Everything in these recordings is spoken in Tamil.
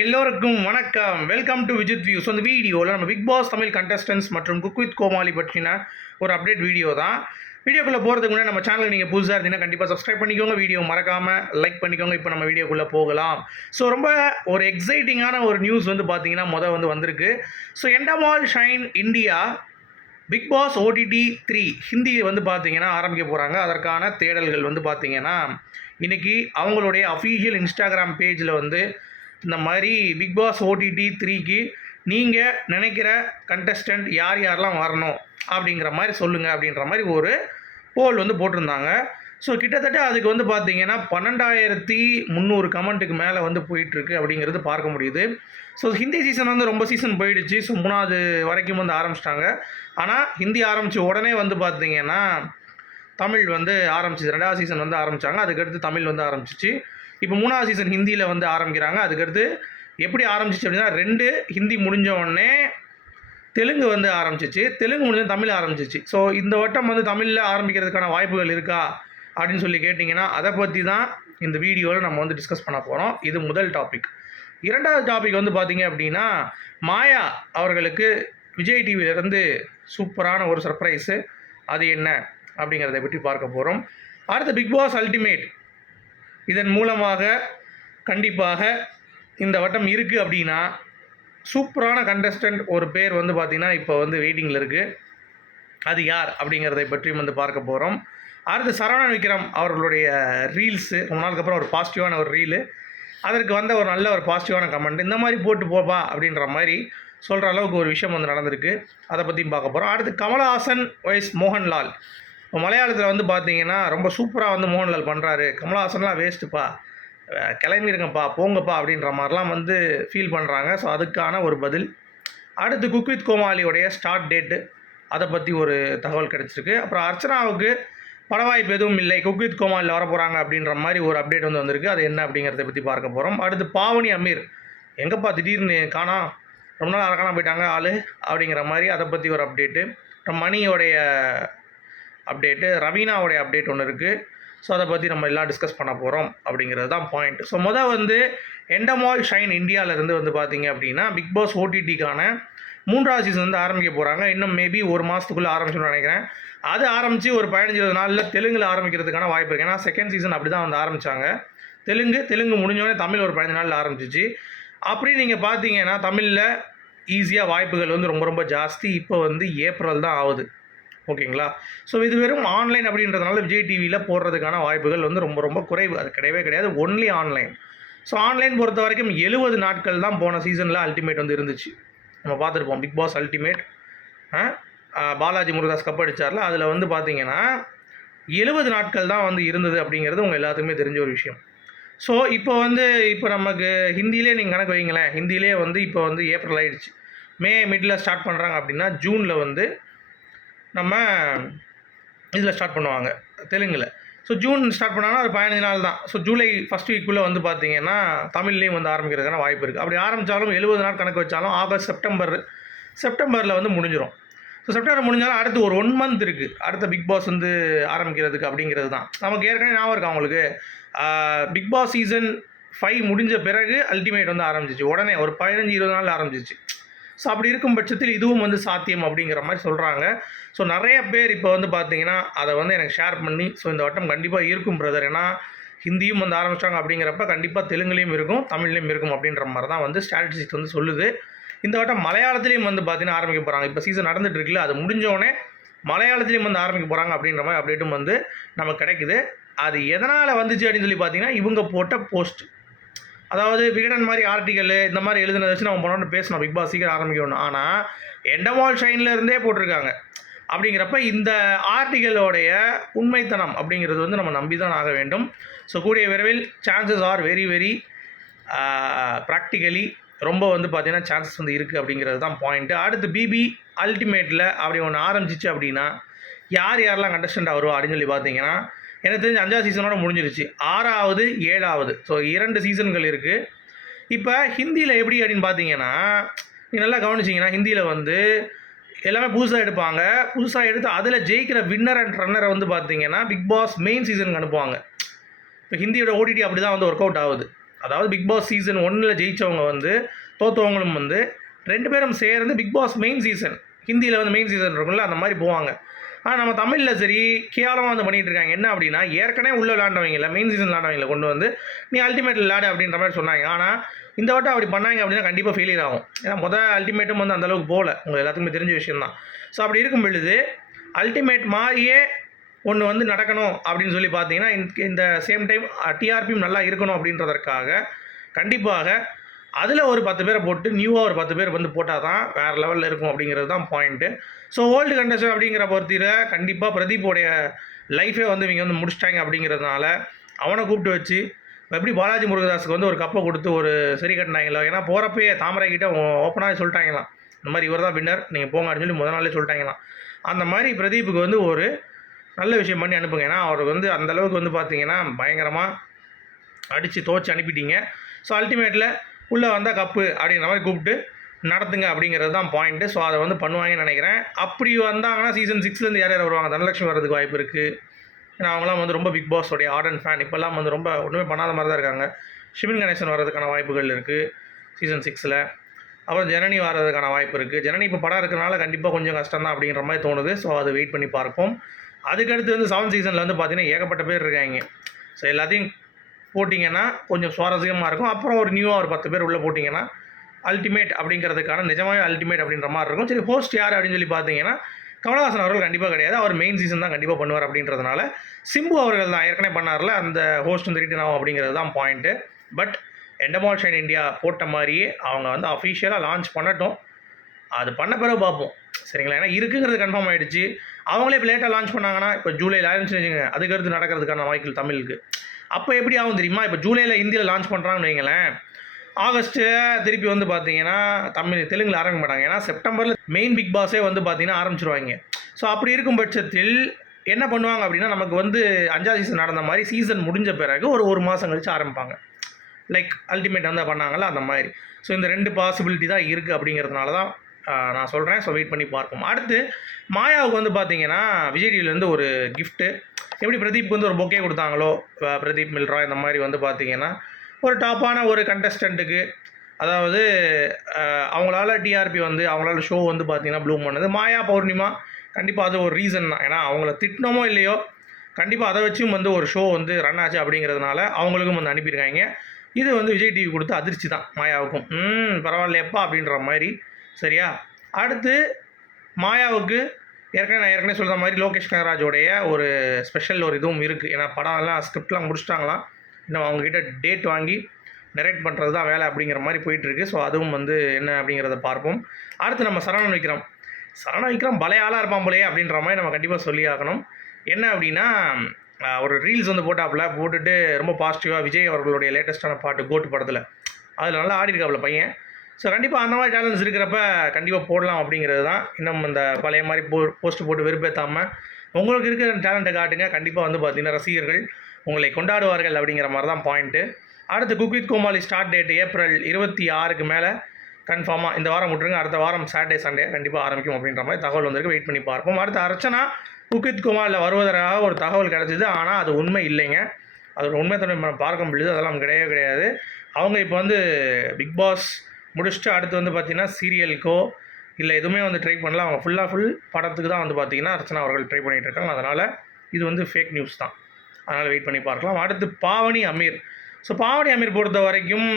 எல்லோருக்கும் வணக்கம். வெல்கம் டு விஜித் வியூஸ் அந்த வீடியோவில் நம்ம பிக் பாஸ் தமிழ் கண்டஸ்டன்ஸ் மற்றும் குக் வித் கோமாளி பற்றின ஒரு அப்டேட் வீடியோ தான். வீடியோக்குள்ளே போகிறதுக்கு முன்னாடி நம்ம சேனல் நீங்கள் புதுசாக இருந்தீங்கன்னா கண்டிப்பாக சப்ஸ்கிரைப் பண்ணிக்கோங்க. வீடியோ மறக்காமல் லைக் பண்ணிக்கோங்க. இப்போ நம்ம வீடியோக்குள்ளே போகலாம். ஸோ ரொம்ப ஒரு எக்ஸைட்டிங்கான ஒரு நியூஸ் வந்து பார்த்தீங்கன்னா மொதல் வந்து வந்திருக்கு. So Endemol Shine India Bigg Boss OTT three Hindi வந்து பார்த்தீங்கன்னா ஆரம்பிக்க போகிறாங்க அதற்கான தேடல்கள் வந்து பார்த்தீங்கன்னா இன்றைக்கி அவங்களுடைய அஃபீஷியல் இன்ஸ்டாகிராம் பேஜில் வந்து இந்த மாதிரி பிக் பாஸ் ஓடிடி த்ரீக்கு நீங்கள் நினைக்கிற கண்டஸ்டன்ட் யார் யாரெல்லாம் வரணும் அப்படிங்கிற மாதிரி சொல்லுங்கள் அப்படின்ற மாதிரி ஒரு போல் வந்து போட்டிருந்தாங்க. ஸோ கிட்டத்தட்ட அதுக்கு வந்து பார்த்தீங்கன்னா பன்னெண்டாயிரத்தி முந்நூறு கமெண்ட்டுக்கு மேலே வந்து போயிட்டுருக்கு அப்படிங்கிறது பார்க்க முடியுது. ஸோ ஹிந்தி சீசன் வந்து ரொம்ப சீசன் போயிடுச்சு. ஸோ மூணாவது வரைக்கும் வந்து ஆரம்பிச்சிட்டாங்க. ஆனால் ஹிந்தி ஆரம்பித்த உடனே வந்து பார்த்தீங்கன்னா தமிழ் வந்து ஆரம்பிச்சிது. ரெண்டாவது சீசன் வந்து ஆரம்பித்தாங்க அதுக்கடுத்து தமிழ் வந்து ஆரம்பிச்சிச்சு. இப்போ மூணாவது சீசன் ஹிந்தியில் வந்து ஆரம்பிக்கிறாங்க. அதுக்கடுத்து எப்படி ஆரம்பிச்சிச்சு அப்படின்னா ரெண்டு ஹிந்தி முடிஞ்ச உடனே தெலுங்கு வந்து ஆரம்பிச்சிச்சு. தெலுங்கு முடிஞ்ச தமிழ் ஆரம்பிச்சிச்சு. ஸோ இந்த வட்டம் வந்து தமிழில் ஆரம்பிக்கிறதுக்கான வாய்ப்புகள் இருக்கா? அப்படின்னு சொல்லி கேட்டிங்கன்னா அதை பற்றி தான் இந்த வீடியோவில் நம்ம வந்து டிஸ்கஸ் பண்ண போகிறோம் இது முதல் டாபிக் இரண்டாவது டாபிக் வந்து பார்த்தீங்க அப்படின்னா மாயா அவர்களுக்கு விஜய் டிவியிலேருந்து சூப்பரான ஒரு சர்ப்ரைஸு அது என்ன அப்படிங்கிறத பற்றி பார்க்க போகிறோம் அடுத்து பிக் பாஸ் அல்டிமேட். இதன் மூலமாக கண்டிப்பாக இந்த வட்டம் இருக்குது அப்படின்னா சூப்பரான கண்டஸ்டன்ட் ஒரு பேர் வந்து பார்த்திங்கன்னா இப்போ வந்து வெயிட்டிங்கில் இருக்குது அது யார் அப்படிங்கிறதை பற்றியும் வந்து பார்க்க போகிறோம் அடுத்து சரவணன் விக்ரம் அவர்களுடைய ரீல்ஸு ரொம்ப நாளுக்கு அப்புறம் ஒரு பாசிட்டிவான ஒரு ரீலு அதற்கு வந்த ஒரு நல்ல ஒரு பாசிட்டிவான கமெண்ட் இந்த மாதிரி போட்டு போப்பா அப்படின்ற மாதிரி சொல்கிற அளவுக்கு ஒரு விஷயம் வந்து நடந்திருக்கு. அதை பற்றியும் பார்க்க போகிறோம் அடுத்து கமலஹாசன் ஒய்ஸ் மோகன்லால். மலையாளத்தில் வந்து பார்த்தீங்கன்னா ரொம்ப சூப்பராக வந்து மோகன்லால் பண்ணுறாரு கமலஹாசன்லாம் வேஸ்ட்டுப்பா. கிளம்பிடுங்கப்பா போங்கப்பா அப்படின்ற மாதிரிலாம் வந்து ஃபீல் பண்ணுறாங்க ஸோ அதுக்கான ஒரு பதில். அடுத்து குக்வித் கோமாளியோடைய ஸ்டார்ட் டேட்டு அதை பற்றி ஒரு தகவல் கிடச்சிருக்கு. அப்புறம் அர்ச்சனாவுக்கு பட வாய்ப்பு எதுவும் இல்லை. குக்வித் கோமாளியில் வர போகிறாங்க அப்படின்ற மாதிரி ஒரு அப்டேட் வந்து வந்திருக்கு. அது என்ன அப்படிங்கிறத பற்றி பார்க்க போகிறோம் அடுத்து பாவனி அமீர். எங்கப்பா திடீர்னு காணா? ரொம்ப நாள் அரக்கானா போயிட்டாங்க ஆள் அப்படிங்கிற மாதிரி அதை பற்றி ஒரு அப்டேட்டு அப்புறம் மணியோடைய அப்டேட்டு ரவீனாவுடைய அப்டேட் ஒன்று இருக்குது ஸோ அதை பற்றி நம்ம எல்லாம் டிஸ்கஸ் பண்ண போகிறோம் அப்படிங்கிறது தான் பாயிண்ட் ஸோ மொதல் வந்து எண்டமால் ஷைன் இந்தியாவிலேருந்து வந்து பார்த்தீங்க அப்படின்னா பிக் பாஸ் ஓடிடிக்கான மூன்றாவது சீசன் வந்து ஆரம்பிக்க போகிறாங்க இன்னும் மேபி ஒரு மாதத்துக்குள்ளே ஆரம்பிச்சுன்னு நினைக்கிறேன். அது ஆரம்பித்து ஒரு பதினஞ்சு நாளில் தெலுங்கில் ஆரம்பிக்கிறதுக்கான வாய்ப்பு இருக்குது ஏன்னா செகண்ட் சீசன் அப்படி தான் வந்து ஆரம்பித்தாங்க தெலுங்கு தெலுங்கு முடிஞ்சோடனே தமிழ் ஒரு பதினஞ்சு நாளில் ஆரம்பிச்சிச்சு. அப்படி நீங்கள் பார்த்தீங்கன்னா தமிழில் ஈஸியாக வாய்ப்புகள் வந்து ரொம்ப ரொம்ப ஜாஸ்தி. இப்போ வந்து ஏப்ரல் தான் ஆகுது. ஓகேங்களா? ஸோ இது வெறும் ஆன்லைன் அப்படின்றதுனால விஜய் டிவியில் போடுறதுக்கான வாய்ப்புகள் வந்து ரொம்ப ரொம்ப குறைவு. அது கிடையவே கிடையாது. ஒன்லி ஆன்லைன் ஸோ ஆன்லைன் பொறுத்த வரைக்கும் எழுபது நாட்கள் தான் போன சீசனில் அல்டிமேட் வந்து இருந்துச்சு. நம்ம பார்த்துருப்போம். Bigg Boss Ultimate Balaji Murugas cup அடித்தார்ல அதில் வந்து பார்த்தீங்கன்னா எழுபது நாட்கள் தான் வந்து இருந்தது அப்படிங்கிறது உங்கள் எல்லாத்துக்குமே தெரிஞ்ச ஒரு விஷயம். ஸோ இப்போ வந்து இப்போ நமக்கு ஹிந்திலே நீங்கள் கணக்கு வைங்களேன் ஹிந்திலே வந்து இப்போ வந்து ஏப்ரல் ஆயிடுச்சு. மே மிடில் ஸ்டார்ட் பண்ணுறாங்க அப்படின்னா ஜூனில் வந்து நம்ம இதில் ஸ்டார்ட் பண்ணுவாங்க தெலுங்கில். ஸோ ஜூன் ஸ்டார்ட் பண்ணாங்கன்னா அது பதினஞ்சு நாள் தான். ஸோ ஜூலை ஃபஸ்ட் வீக்குள்ளே வந்து பார்த்தீங்கன்னா தமிழ்லேயும் வந்து ஆரம்பிக்கிறதுக்கான வாய்ப்பு இருக்குது அப்படி ஆரம்பித்தாலும் எழுபது நாள் கணக்கு வச்சாலும் ஆகஸ்ட் செப்டம்பர் செப்டம்பரில் வந்து முடிஞ்சிடும் ஸோ செப்டம்பர் முடிஞ்சாலும் அடுத்து ஒரு ஒன் மந்த் இருக்குது அடுத்த பிக் பாஸ் வந்து ஆரம்பிக்கிறதுக்கு அப்படிங்கிறது தான். நமக்கு ஏற்கனவே ஞாபகம் இருக்கா அவங்களுக்கு பிக் பாஸ் சீசன் ஃபைவ் முடிஞ்ச பிறகு அல்டிமேட் வந்து ஆரம்பிச்சிச்சு. உடனே ஒரு பதினஞ்சு இருபது நாள் ஆரம்பிச்சிச்சு. ஸோ அப்படி இருக்கும் பட்சத்தில் இதுவும் வந்து சாத்தியம் அப்படிங்கிற மாதிரி சொல்கிறாங்க ஸோ நிறைய பேர் இப்போ வந்து பார்த்தீங்கன்னா அதை வந்து எனக்கு ஷேர் பண்ணி ஸோ இந்த வட்டம் கண்டிப்பாக இருக்கும் பிரதர் ஏன்னா ஹிந்தியும் வந்து ஆரம்பித்தாங்க அப்படிங்கிறப்ப கண்டிப்பாக தெலுங்குலேயும் இருக்கும் தமிழ்லேயும் இருக்கும் அப்படின்ற மாதிரி தான் வந்து ஸ்ட்ராட்டஜிக்ஸ் வந்து சொல்லுது. இந்த வட்டம் மலையாளத்துலேயும் வந்து பார்த்தீங்கன்னா ஆரம்பிக்க போகிறாங்க இப்போ சீசன் நடந்துட்டு இருக்குல்ல அது முடிஞ்சோடனே மலையாளத்துலேயும் வந்து ஆரம்பிக்க போகிறாங்க அப்படின்ற மாதிரி அப்டேட்டும் வந்து நமக்கு கிடைக்குது. அது எதனால் வந்துச்சு அப்படின்னு சொல்லி பார்த்தீங்கன்னா இவங்க போட்ட போஸ்ட் அதாவது விகடன் மாதிரி ஆர்டிக்கல் இந்த மாதிரி எழுதுனதை வச்சு நம்ம பண்ணோன்னு பேசணும். பிக் பாஸ் சீக்கிரம் ஆரம்பிக்கணும் ஆனால் எண்டமால் ஷைனில் இருந்தே போட்டிருக்காங்க. அப்படிங்கிறப்ப இந்த ஆர்டிக்கலோடைய உண்மைத்தனம் அப்படிங்கிறது வந்து நம்ம நம்பி தான் ஆக வேண்டும். ஸோ கூடிய விரைவில் chances are very very practically ரொம்ப வந்து பார்த்திங்கன்னா சான்சஸ் வந்து இருக்குது அப்படிங்கிறது தான் பாயிண்ட்டு அடுத்து பிபி அல்டிமேட்டில் அப்படி ஒன்று ஆரம்பிச்சிச்சு அப்படின்னா யார் யாரெல்லாம் கண்டஸ்டண்ட்டாக வருவா அப்படின்னு சொல்லி பார்த்தீங்கன்னா எனக்கு தெரிஞ்சு அஞ்சாவது சீசனோட முடிஞ்சிருச்சு. ஆறாவது ஏழாவது. ஸோ இரண்டு சீசன்கள் இருக்குது இப்போ ஹிந்தியில் எப்படி அப்படின்னு பார்த்தீங்கன்னா நீ நல்லா கவனிச்சிங்கன்னா ஹிந்தியில் வந்து எல்லாமே புதுசாக எடுப்பாங்க. புதுசாக எடுத்து அதில் ஜெயிக்கிற வின்னர் அண்ட் ரன்னரை வந்து பார்த்தீங்கன்னா பிக் பாஸ் மெயின் சீசனுக்கு அனுப்புவாங்க. இப்போ ஹிந்தியோட ஓடிடி அப்படி தான் வந்து ஒர்க் அவுட் ஆகுது. அதாவது பிக் பாஸ் சீசன் ஒன்றில் ஜெயித்தவங்க வந்து தோத்தவங்களும் வந்து ரெண்டு பேரும் சேர்ந்து பிக் பாஸ் மெயின் சீசன் ஹிந்தியில் வந்து மெயின் சீசன் இருக்கும்ல அந்த மாதிரி போவாங்க. ஆனால் நம்ம தமிழில் சரி கேவலமாக வந்து பண்ணிகிட்டு இருக்காங்க என்ன அப்படின்னா ஏற்கனவே உள்ள விளாண்டவங்கள மெயின் சீசன் விளாண்டவங்கள கொண்டு வந்து நீ அல்டிமேட் விளாடு அப்படின்ற மாதிரி சொன்னாங்க. ஆனால் இந்த வட்டம் அப்படி பண்ணாங்க அப்படின்னா கண்டிப்பாக ஃபெயிலியர் ஆகும். ஏன்னா முதல் அல்டிமேட்டும் வந்து அந்தளவுக்கு போகல. உங்கள் எல்லாத்துக்குமே தெரிஞ்ச விஷயம் தான் ஸோ அப்படி இருக்கும் பொழுது அல்டிமேட் மாதிரியே ஒன்று வந்து நடக்கணும் அப்படின்னு சொல்லி பார்த்தீங்கன்னா இந்த சேம் டைம் டிஆர்பியும் நல்லா இருக்கணும் அப்படின்றதற்காக கண்டிப்பாக அதில் ஒரு பத்து பேரை போட்டு நியூவாக ஒரு பத்து பேர் வந்து போட்டால் தான் வேறு லெவலில் இருக்கும் அப்படிங்கிறது தான் பாயிண்ட்டு ஸோ ஓல்டு கண்டஸ்டன் அப்படிங்கிற பொறுத்தியில் கண்டிப்பாக பிரதீப்போடைய லைஃபே வந்து இவங்க வந்து முடிச்சிட்டாங்க அப்படிங்கிறதுனால அவனை கூப்பிட்டு வச்சு எப்படி பாலாஜி முருகதாஸுக்கு வந்து ஒரு கப்பை கொடுத்து ஒரு சரி கட்டினாங்களோ? ஏன்னா போகிறப்பயே தாமரை கிட்டே ஓப்பனாக சொல்லிட்டாங்களாம். இந்த மாதிரி இவர் தான் வின்னர் நீங்கள் போங்க அப்படின்னு சொல்லி முதல் நாளே சொல்லிட்டாங்களாம். அந்த மாதிரி பிரதீப்புக்கு வந்து ஒரு நல்ல விஷயம் பண்ணி அனுப்புங்க. ஏன்னா அவருக்கு வந்து அந்த அளவுக்கு வந்து பார்த்தீங்கன்னா பயங்கரமாக அடித்து துவச்சி அனுப்பிட்டீங்க. ஸோ அல்டிமேட்டில் உள்ளே வந்தால் கப்பு அப்படிங்கிற மாதிரி கூப்பிட்டு நடத்துங்க அப்படிங்கிறது தான் பாயிண்ட்டு ஸோ அதை வந்து பண்ணுவாங்கன்னு நினைக்கிறேன். அப்படி வந்தாங்கன்னா சீசன் சிக்ஸ்லேருந்து யார் யார் வருவாங்க? தனலட்சுமி வர்றதுக்கு வாய்ப்பு இருக்குது ஏன்னா அவங்களாம் வந்து ரொம்ப பிக் பாஸோடைய ஆர்டன் ஃபேன் இப்போல்லாம் வந்து ரொம்ப ஒன்றுமே பண்ணாத மாதிரி தான் இருக்காங்க. ஷிவின் கணேசன் வர்றதுக்கான வாய்ப்புகள் இருக்குது சீசன் சிக்ஸில் அப்புறம் ஜனனி வர்றதுக்கான வாய்ப்பு இருக்குது ஜனனி இப்போ படம் இருக்கிறனால கண்டிப்பாக கொஞ்சம் கஷ்டம் தான் அப்படிங்கிற மாதிரி தோணுது. ஸோ அதை வெயிட் பண்ணி பார்ப்போம். அதுக்கடுத்து வந்து செவன் சீசனில் வந்து பார்த்தீங்கன்னா ஏகப்பட்ட பேர் இருக்காங்க. ஸோ எல்லாத்தையும் போட்டிங்கன்னா கொஞ்சம் சுவாரஸ்யமாக இருக்கும். அப்புறம் ஒரு நியூவாக ஒரு பத்து பேர் உள்ளே போட்டிங்கன்னா அல்டிமேட் அப்படிங்கிறதுக்கான நிஜமாவே அல்டிமேட் அப்படின்ற மாதிரி இருக்கும். சரி ஹோஸ்ட் யார் அப்படின்னு சொல்லி பார்த்தீங்கன்னா கமலஹாசன் அவர்கள் கண்டிப்பாக கிடையாது. அவர் மெயின் சீசன் தான் கண்டிப்பாக பண்ணுவார் அப்படின்றதுனால சிம்பு அவர்கள் தான் ஏற்கனவே பண்ணார்ல அந்த ஹோஸ்ட் வந்து ஆகும் அப்படிங்கிறது தான் point but Endemol Shine India போட்ட மாதிரியே அவங்க வந்து அஃபிஷியலாக லான்ச் பண்ணட்டும். அது பண்ண பிறகு பார்ப்போம். சரிங்களா? ஏன்னா இருக்குங்கிறது கன்ஃபார்ம் ஆகிடுச்சு அவங்களே இப்போ லேட்டாக லான்ச் பண்ணாங்கன்னா இப்போ ஜூலையில் ஆரம்பிச்சு வச்சுங்க அதுக்கடுத்து நடக்கிறதுக்கான வாய்ப்புகள் தமிழுக்கு. அப்போ எப்படி ஆகும் தெரியுமா? இப்போ ஜூலையில் இந்தியில் லான்ச் பண்ணுறாங்கன்னு வைங்களேன். ஆகஸ்ட்டு திருப்பி வந்து பார்த்தீங்கன்னா தமிழ் தெலுங்கில் ஆரம்பிக்க மாட்டாங்க. ஏன்னா செப்டம்பரில் மெயின் பிக் பாஸே வந்து பார்த்தீங்கன்னா ஆரம்பிச்சிருவாங்க. ஸோ அப்படி இருக்கும் பட்சத்தில் என்ன பண்ணுவாங்க அப்படின்னா நமக்கு வந்து அஞ்சாவது சீசன் நடந்த மாதிரி சீசன் முடிஞ்ச பிறகு ஒரு ஒரு மாதம் கழிச்சு ஆரம்பிப்பாங்க. லைக் அல்டிமேட் வந்து பண்ணாங்கள்ல அந்த மாதிரி. ஸோ இந்த ரெண்டு பாசிபிலிட்டி தான் இருக்குது அப்படிங்கிறதுனால தான் நான் சொல்கிறேன் ஸோ வெயிட் பண்ணி பார்ப்போம். அடுத்து மாயாவுக்கு வந்து பார்த்தீங்கன்னா விஜய் டிவிலேருந்து ஒரு கிஃப்ட்டு எப்படி பிரதீப் வந்து ஒரு பொக்கே கொடுத்தாங்களோ பிரதீப் மில்ரா இந்த மாதிரி வந்து பார்த்தீங்கன்னா ஒரு டாப்பான ஒரு கண்டஸ்டண்ட்டுக்கு அதாவது அவங்களால டிஆர்பி வந்து அவங்களால ஷோ வந்து பார்த்தீங்கன்னா ப்ளூம் பண்ணுது. மாயா பௌர்ணிமா கண்டிப்பாக அது ஒரு ரீசன் தான். ஏன்னா அவங்கள திட்டினோமோ இல்லையோ கண்டிப்பாக அதை வச்சும் வந்து ஒரு ஷோ வந்து ரன் ஆச்சு அப்படிங்கிறதுனால அவங்களுக்கும் வந்து அனுப்பியிருக்காங்க. இது வந்து விஜய் டிவி கொடுத்த அதிர்ச்சி தான் மாயாவுக்கும். ம் பரவாயில்லையப்பா அப்படின்ற மாதிரி சரியா? அடுத்து மாயாவுக்கு ஏற்கனவே நான் ஏற்கனவே சொல்கிற மாதிரி லோகேஷ் கனகராஜோடைய ஒரு ஸ்பெஷல் ஒரு இதுவும் இருக்குது ஏன்னா படம் எல்லாம் ஸ்கிரிப்ட்லாம் முடிச்சிட்டாங்களாம். இன்னும் அவங்கக்கிட்ட டேட் வாங்கி நரேட் பண்ணுறது தான் வேலை அப்படிங்கிற மாதிரி போயிட்டுருக்கு ஸோ அதுவும் வந்து என்ன அப்படிங்கிறத பார்ப்போம். அடுத்து நம்ம சரணன் விக்ரம். சரணன் விக்ரம் பழைய ஆளாக இருப்பான் போலயே அப்படின்ற மாதிரி நம்ம கண்டிப்பாக சொல்லி ஆகணும். என்ன அப்படின்னா ஒரு ரீல்ஸ் வந்து போட்டாப்புல போட்டுட்டு ரொம்ப பாசிட்டிவாக விஜய் அவர்களுடைய லேட்டஸ்ட்டான பாட்டு கோட்டு படத்தில். அதில் நல்லா ஆடி இருக்காப்புல பையன். ஸோ கண்டிப்பாக அந்த மாதிரி டேலண்ட்ஸ் இருக்கிறப்ப கண்டிப்பாக போடலாம் அப்படிங்கிறது தான். இன்னும் இந்த பழைய மாதிரி போ போஸ்ட் போட்டு வெறுப்பேற்றாமல் உங்களுக்கு இருக்கிற டேலண்ட்டை காட்டுங்க. கண்டிப்பாக வந்து பார்த்தீங்கன்னா ரசிகர்கள் உங்களை கொண்டாடுவார்கள் அப்படிங்கிற மாதிரி தான் பாயிண்ட்டு அடுத்து cook with Komali start date April இருபத்தி ஆறுக்கு மேலே கன்ஃபார்மாக இந்த வாரம் விட்டுருங்க. அடுத்த வாரம் சாட்டர்டே சண்டே கண்டிப்பாக ஆரம்பிக்கும் அப்படின்ற மாதிரி தகவல் வந்திருக்கு. வெயிட் பண்ணி பார்ப்போம். அடுத்து அர்ச்சனா குக்கித் குமாரில் வருவதற்காக ஒரு தகவல் கிடச்சிது. ஆனால் அது உண்மை இல்லைங்க. அதோட உண்மை தன்மை பார்க்க முடியுது. அதெல்லாம் கிடையவே கிடையாது. அவங்க இப்போ வந்து பிக் பாஸ் முடிச்சுட்டு அடுத்து வந்து பார்த்திங்கன்னா சீரியலுக்கோ இல்லை எதுவுமே வந்து ட்ரை பண்ணல. அவங்க ஃபுல்லாக ஃபுல் படத்துக்கு தான் வந்து பார்த்திங்கன்னா அர்ச்சனா அவர்கள் ட்ரை பண்ணிகிட்டு இருக்காங்க. அதனால் இது வந்து ஃபேக் நியூஸ் தான். அதனால் வெயிட் பண்ணி பார்க்கலாம். அடுத்து பாவனி அமீர். ஸோ பாவனி அமீர் பொறுத்த வரைக்கும்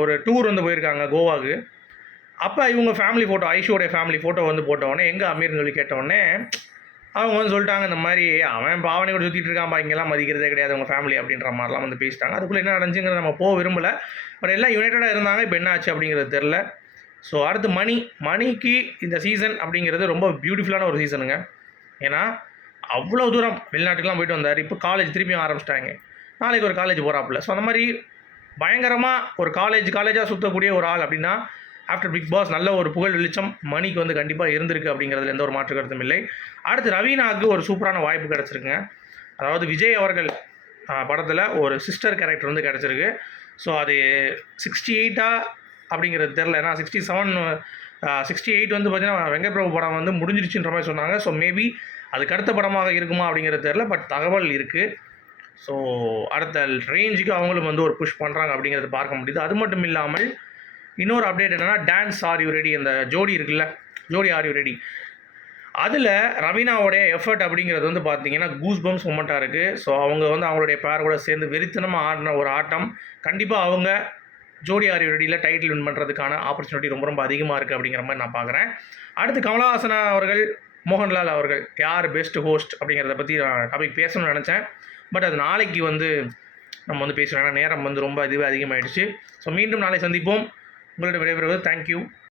ஒரு டூர் வந்து போயிருக்காங்க கோவாவுக்கு அப்போ இவங்க ஃபேமிலி ஃபோட்டோ ஐஷோடைய ஃபேமிலி ஃபோட்டோ வந்து போட்டவுடனே எங்கே அமீர்னு சொல்லி கேட்டவுடனே அவங்க வந்து சொல்லிட்டாங்க இந்த மாதிரி அவன் பாவனை கூட சுற்றிட்டு இருக்கான் இங்கெல்லாம் மதிக்கிறதே கிடையாது அவங்க ஃபேமிலி அப்படின்ற மாதிரிலாம் வந்து பேசிட்டாங்க. அதுக்குள்ளே என்ன நடந்துச்சுங்கிறத நம்ம போக விரும்பல. பட் எல்லாம் யுனைட்டடாக இருந்தாங்க இப்போ என்ன ஆச்சு அப்படிங்கிறது தெரில ஸோ அடுத்து மணி. மணிக்கு இந்த சீசன் அப்படிங்கிறது ரொம்ப பியூட்டிஃபுல்லான ஒரு சீசனுங்க ஏன்னா அவ்வளோ தூரம் வெளிநாட்டுக்குலாம் போயிட்டு வந்தார். இப்போ காலேஜ் திருப்பியும் ஆரம்பிச்சிட்டாங்க. நாளைக்கு ஒரு காலேஜ் போகிறாப்புல ஸோ அந்த மாதிரி பயங்கரமாக ஒரு காலேஜ் காலேஜாக சுற்றக்கூடிய ஒரு ஆள் அப்படின்னா ஆஃப்டர் பிக் பாஸ் நல்ல ஒரு புகழ் வெளிச்சம் மணிக்கு வந்து கண்டிப்பாக இருந்திருக்கு அப்படிங்கிறதுல எந்த ஒரு மாற்று கருத்தும் இல்லை. அடுத்து ரவீனாவுக்கு ஒரு சூப்பரான வாய்ப்பு கிடச்சிருக்குங்க அதாவது விஜய் அவர்கள் படத்தில் ஒரு சிஸ்டர் கேரக்டர் வந்து கிடச்சிருக்கு. ஸோ அது சிக்ஸ்டி எயிட்டா அப்படிங்கிறது தெரில ஏன்னா சிக்ஸ்டி செவன் சிக்ஸ்டி எயிட் வந்து பார்த்தீங்கன்னா வெங்கப்பிரபு படம் வந்து முடிஞ்சிருச்சுன்ற மாதிரி சொன்னாங்க. ஸோ மேபி அதுக்கு அடுத்த படமாக இருக்குமா அப்படிங்கிறது தெரில பட் தகவல் இருக்குது ஸோ அடுத்த ரேஞ்சுக்கு அவங்களும் வந்து ஒரு புஷ் பண்ணுறாங்க அப்படிங்கிறத பார்க்க முடியுது. அது மட்டும் இல்லாமல் இன்னொரு அப்டேட் என்னென்னா டான்ஸ் ஆர் யூ ரெடி அந்த ஜோடி இருக்குல்ல ஜோடி ஆர் யூ ரெடி அதில் ரவீனாவோடைய எஃபர்ட் அப்படிங்கிறது வந்து பார்த்தீங்கன்னா கூஸ் பம்ஸ் மூமெண்ட்டாக இருக்குது ஸோ அவங்க வந்து அவங்களுடைய பேர் கூட சேர்ந்து வெறித்தனமாக ஆடின ஒரு ஆட்டம். கண்டிப்பாக அவங்க ஜோடி ஆர் யூ ரெடியில் டைட்டில் வின் பண்ணுறதுக்கான ஆப்பர்ச்சுனிட்டி ரொம்ப ரொம்ப அதிகமாக இருக்குது அப்படிங்கிற மாதிரி நான் பார்க்குறேன் அடுத்து கமலஹாசனா அவர்கள் மோகன்லால் அவர்கள் யார் பெஸ்ட் ஹோஸ்ட் அப்படிங்கிறத பற்றி நான் டாபிக் பேசணும்னு நினச்சேன். பட் அது நாளைக்கு வந்து நம்ம வந்து பேசுகிறோம் ஏன்னா நேரம் வந்து ரொம்ப இதுவே அதிகமாகிடுச்சு ஸோ மீண்டும் நாளை சந்திப்போம். உங்கள்கிட்ட விடைபெறுவது. தேங்க்யூ